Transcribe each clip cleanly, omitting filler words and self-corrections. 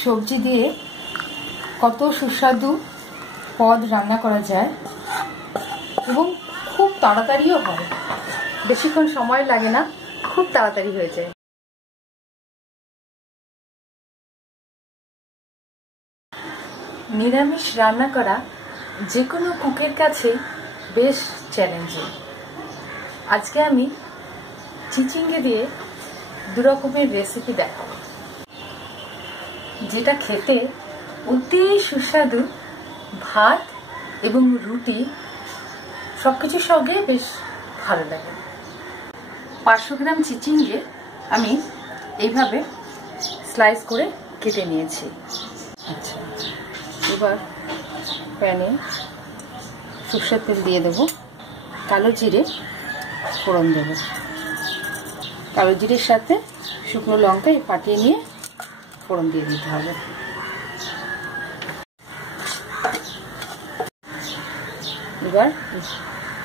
সবজি দিয়ে কত সুস্বাদু পদ রান্না করা যায় এবং খুব তাড়াতাড়িও হয়, বেশিক্ষণ সময় লাগে না, খুব তাড়াতাড়ি হয়ে যায়। নিরামিষ রান্না করা যে কোনো কুকের কাছে বেশ চ্যালেঞ্জিং। আজকে আমি চিচিঙ্গে দিয়ে দু রকমের রেসিপি দেখাবো, যেটা খেতে অতি সুস্বাদু, ভাত এবং রুটি সবকিছুর সঙ্গে বেশ ভালো লাগে। 500 গ্রাম চিচিঙ্গে আমি এইভাবে স্লাইস করে কেটে নিয়েছি। আচ্ছা, এবার প্যানে সরষের তেল দিয়ে দেবো, কালো জিরে ফোড়ন দেবো। কালো জিরের সাথে শুকনো লঙ্কা ফাটিয়ে নিয়ে ফোড়ন দিয়ে দিতে হবে। এবার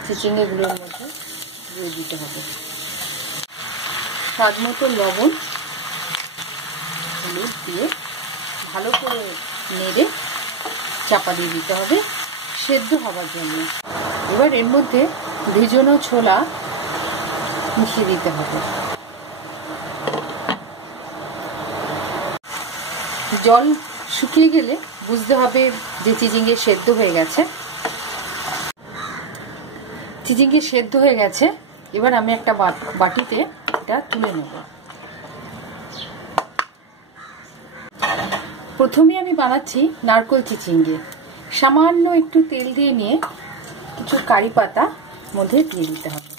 চিচিঙ্গেগুলোর মধ্যে দিয়ে দিতে হবে। স্বাদ মতো লবণ, হলুদ দিয়ে ভালো করে নেড়ে চাপা দিয়ে দিতে হবে সেদ্ধ হবার জন্য। এবার এর মধ্যে ভিজানো ছোলা মিশিয়ে দিতে হবে। জল শুকিয়ে গেলে বুঝতে হবে যে চিচিঙ্গে সেদ্ধ হয়ে গেছে। চিচিঙ্গে সেদ্ধ হয়ে গেছে, এবার আমি একটা বাটিতে এটা তুলে নেব। প্রথমে আমি বানাচ্ছি নারকেল চিচিঙ্গে। সামান্য একটু তেল দিয়ে নিয়ে কিছু কারি পাতা মধ্যে দিয়ে দিতে হবে।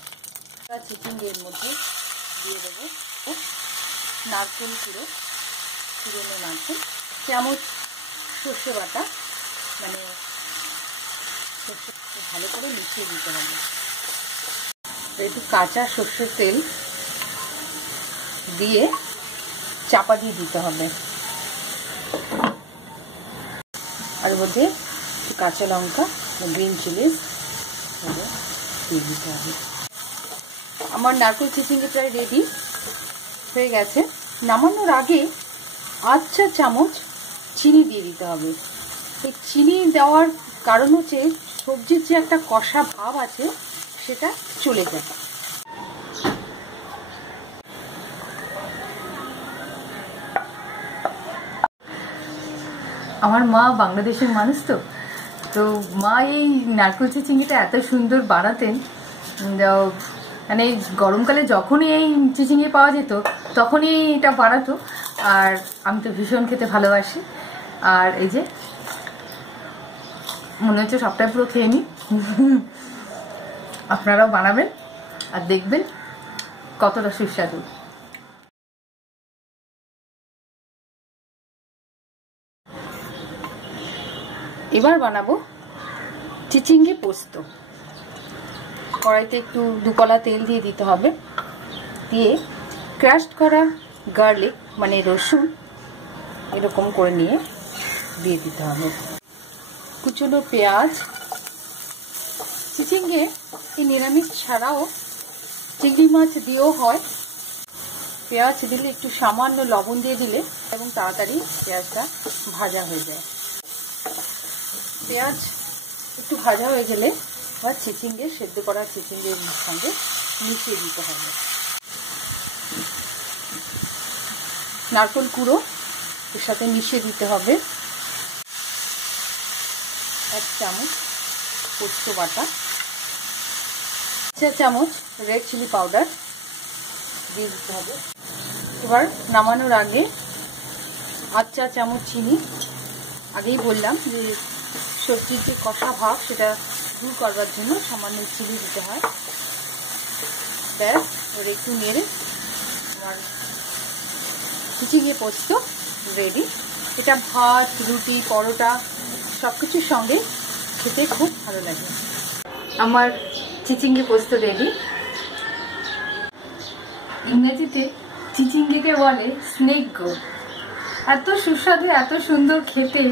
চিচিঙ্গের মধ্যে দিয়ে দেবো নারকেল কুড়োনো নারকেল, চামচ সর্ষে বাটা, মানে সর্ষে ভালো করে মিশিয়ে দিতে হবে। একটু কাঁচা সর্ষের তেল দিয়ে চাপা দিয়ে দিতে হবে। আর মধ্যে একটু কাঁচা লঙ্কা, গ্রিন চিলিস দিয়ে দিতে হবে। আমার নারকেল চিচিঙ্গে প্রায় রেডি হয়ে গেছে। নামানোর আগে 1 চা চামচ চিনি দিয়ে দিতে হবে। এই চিনি দেওয়ার কারণ হচ্ছে সবজির যে একটা কষা ভাব আছে সেটা চলে যায়। আমার মা বাংলাদেশের মানুষ, তো মা এই নারকেল চিচিঙ্গিটা এত সুন্দর বানাতেন, মানে গরমকালে যখনই এই চিচিঙ্গি পাওয়া যেত তখনই এটা বানাতো। আর আমি তো ভীষণ খেতে ভালোবাসি। আর এই যে মনে হচ্ছে সবটাই পুরো খেয়ে নিই। আপনারাও বানাবেন আর দেখবেন কতটা সুস্বাদু। এবার বানাবো চিচিঙ্গে পোস্ত। কড়াইতে একটু 2 কলা তেল দিয়ে দিতে হবে। দিয়ে ক্রাশড করা গার্লিক মানে রসুন এরকম করে নিয়ে দিয়ে দিতে হবে। কুচনো পেঁয়াজ। চিচিঙ্গে এই নিরামিষ ছাড়াও চিংড়ি মাছ দিয়েও হয়। পেঁয়াজ দিলে একটু সামান্য লবণ দিয়ে দিলে এবং তাড়াতাড়ি পেঁয়াজটা ভাজা হয়ে যায়। পেঁয়াজ একটু ভাজা হয়ে গেলে আবার চিচিঙ্গে সেদ্ধ করা চিচিঙ্গের সঙ্গে মিশিয়ে দিতে হবে। নারকেল কুড়ো এর সাথে মিশিয়ে দিতে হবে। 1 চামচ পোস্ত বাটা, 1 চা চামচ রেড চিলি পাউডার দিয়ে দিতে হবে। এবার নামানোর আগে 8 চা চামচ চিনি। আগেই বললাম যে সবজির যে কষা ভাব সেটা দূর করবার জন্য সামান্য চিনি দিতে হয়। ব্যাস, এবার একটু নেড়ে আমার চিচিঙ্গে পোস্ত রেডি। এটা ভাত, রুটি, পরোটা সবকিছুর সঙ্গে খেতে খুব ভালো লাগে। আমার চিচিঙ্গে পোস্ত রেডি। ইংরেজিতে চিচিঙ্গেকে বলে স্নেক গোড। এত সুস্বাদু, এত সুন্দর খেতে,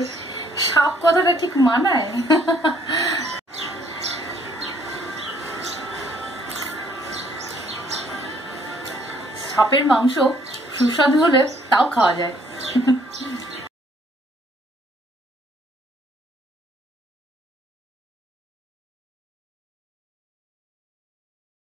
সাপ কথাটা ঠিক মানায়। সাপের মাংস সুস্বাদু হলে তাও খাওয়া যায়। হুম।